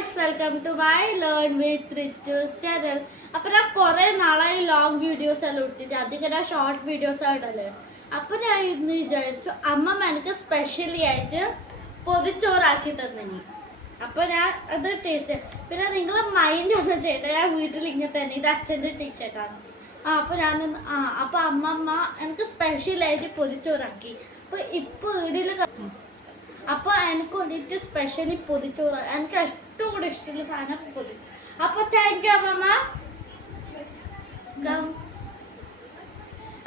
Guys welcome to my learn with Richu's channel. അപ്പം ഞാൻ കുറേ നാളായി ലോങ് വീഡിയോസ് എല്ലാം ഇട്ടിട്ട് അധികം ഞാൻ ഷോർട്ട് വീഡിയോസ് ആയിട്ടല്ലേ. അപ്പം ഞാൻ ഇന്ന് വിചാരിച്ചു അമ്മമ്മ എനിക്ക് സ്പെഷ്യലി ആയിട്ട് പൊതിച്ചോറാക്കി തന്നിനി. അപ്പോൾ ഞാൻ അത് ടേസ്റ്റ് പിന്നെ നിങ്ങൾ മൈൻഡ് ഒന്നും ചെയ്യട്ടെ, ഞാൻ വീട്ടിൽ ഇങ്ങനെ തന്നെ ഇത് അച്ഛൻ്റെ ടീഷർട്ടാണ്. അപ്പോൾ അപ്പോൾ അമ്മമ്മ എനിക്ക് സ്പെഷ്യലായിട്ട് പൊതിച്ചോറാക്കി. അപ്പോൾ ഇപ്പോൾ വീട്ടിൽ അപ്പോൾ എനിക്ക് വേണ്ടിയിട്ട് സ്പെഷ്യലി പൊതിച്ചോറ് എനിക്ക് ഏറ്റവും കൂടെ ഇഷ്ടമുള്ള സാധനം പൊതി. അപ്പോൾ താങ്ക് യു അമ്മമ്മ.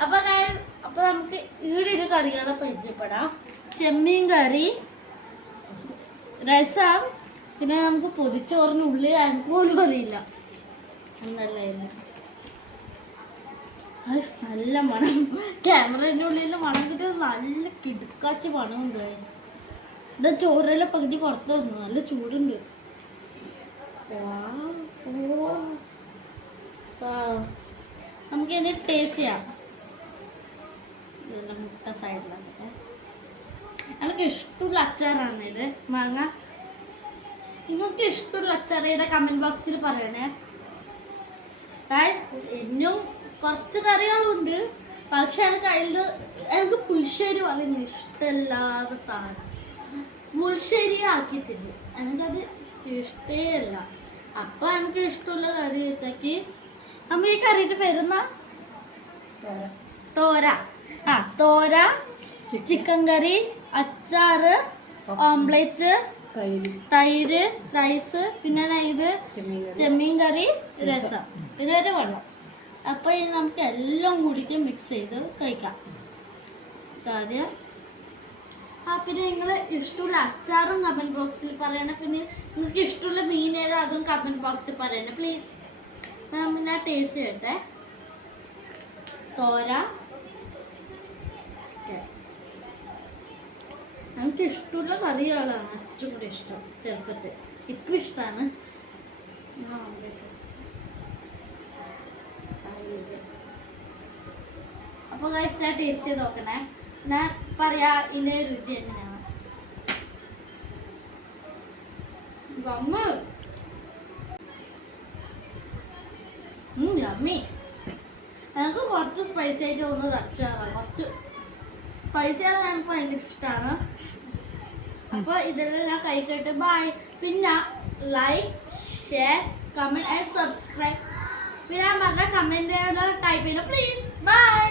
അപ്പോൾ നമുക്ക് ഈടൊരു കറികളെ പരിചയപ്പെടാം. ചെമ്മീൻ കറി, രസം, പിന്നെ നമുക്ക് പൊതിച്ചോറിനുള്ളിൽ എനിക്ക് പോലും അറിയില്ല എന്നല്ലായിരുന്നു. നല്ല മണം, ക്യാമറേൻ്റെ ഉള്ളിൽ മണം കിട്ടിയത് നല്ല കിടുക്കാച്ച മണമുണ്ട് ഗൈസ്. ഇത് ചോറെല്ലാം പകുതി പുറത്ത് വന്നു, നല്ല ചൂടുണ്ട്. നമുക്ക് ഇതിന് ടേസ്റ്റ് ചെയ്യാം. ഇതെല്ലാം മുട്ട സൈഡിലാണ്. എനിക്ക് ഇഷ്ടമുള്ള അച്ചാറാണ് ഇത്, മാങ്ങ. നിങ്ങൾക്ക് ഇഷ്ടമുള്ള അച്ചാർ ഏതാ കമൻറ്റ് ബോക്സിൽ പറയണേ ഗൈസ്. ഇനിയും കുറച്ച് കറികളുണ്ട്, പക്ഷെ എനിക്ക് പുളിശ്ശേരി പറയുന്നത് ഇഷ്ടമല്ലാത്ത സാധനം. പുളിശ്ശേരി ആക്കിയിട്ടില്ല, എനിക്കത് ഇഷ്ടമല്ല. അപ്പം എനിക്ക് ഇഷ്ടമുള്ള കറി വെച്ചാക്കി നമ്മൾ ഈ കറിയിട്ട് പേരുന്ന തോര. തോര, ചിക്കൻ കറി, അച്ചാറ്, ഓംപ്ലേറ്റ്, തൈര്, റൈസ്, പിന്നെ ഇത് ചെമ്മീൻ കറി, രസം, പിന്നെ ഒരു വെള്ളം. അപ്പോൾ ഇത് നമുക്ക് എല്ലാം കൂടിയിട്ട് മിക്സ് ചെയ്ത് കഴിക്കാം. ആദ്യം പിന്നെ നിങ്ങൾ ഇഷ്ടമുള്ള അച്ചാറും കമൻറ്റ് ബോക്സിൽ പറയണം. പിന്നെ നിങ്ങൾക്ക് ഇഷ്ടമുള്ള മീൻ ഏതാ അതും കമൻറ്റ് ബോക്സിൽ പറയണം പ്ലീസ്. ഞാൻ ടേസ്റ്റ് ചെയ്യട്ടെ. തോര, ചിക്കൻ, നമുക്ക് ഇഷ്ടമുള്ള കറികളാണ് ഏറ്റവും കൂടെ ഇഷ്ടം. ചെറുപ്പത്തിൽ ഇപ്പം ഇഷ്ടമാണ്. അപ്പോൾ ഗൈസ് ഞാൻ ടേസ്റ്റ് ചെയ്ത് നോക്കണേ. ഞാൻ പറയാ ഇതിൻ്റെ രുചി എങ്ങനെയാണ്. യമ്മി. എനിക്ക് കുറച്ച് സ്പൈസി ആയിട്ട് തോന്നുന്നത് അച്ചാറാണ്. കുറച്ച് സ്പൈസി ആണ് എനിക്ക് ഭയങ്കര ഇഷ്ടമാണ്. അപ്പോൾ ഇതെല്ലാം ഞാൻ കഴിക്കട്ടെ. ബൈ. പിന്നെ like, share, comment and subscribe. പിന്നെ ഞാൻ പറഞ്ഞ കമൻറ്റ് ടൈപ്പ് ചെയ്യണം പ്ലീസ്. ബൈ.